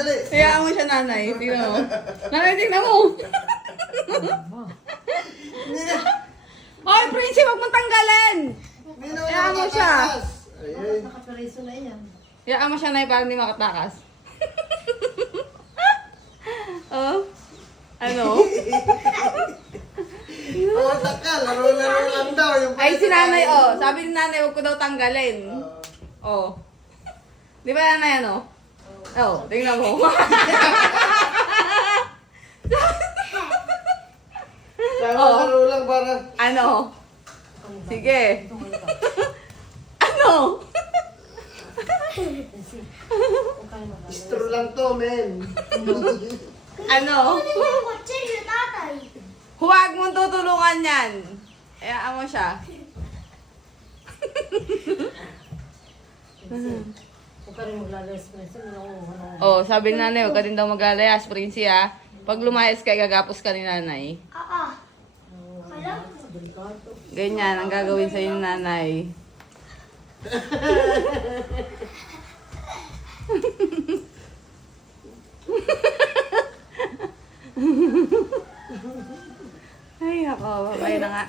dali. Hayaan mo siya, nanay. Tingnan mo. Nanay, tingnan mo. Hoy, Prince, huwag mong tanggalin. Hayaan mo siya. Ayun. Nakapareso na yan. Hayaan mo siya, nay, para hindi makatakas. Oh? Ano? Oh, taka. Laro-laro lang daw. Yung Ay, si nanay, oh. Sabi ni nanay, huwag ko daw tanggalin. Oh. Di ba nanay, ano? Oh, tingnan mo. Laro-laro lang para. Ano? Sige. Ano? Istro lang to, men. Ano? Huwag mong tutulungan yan. Hayaan mo siya. Huwag ka rin maglalayas mo. Oh, sabi ni nanay, huwag ka din daw maglalayas, Prince, ha? Pag lumayas ka, gagapos ka ni nanay. Ganyan ang gagawin sa'yo ni nanay. Ay, ako, babay na nga.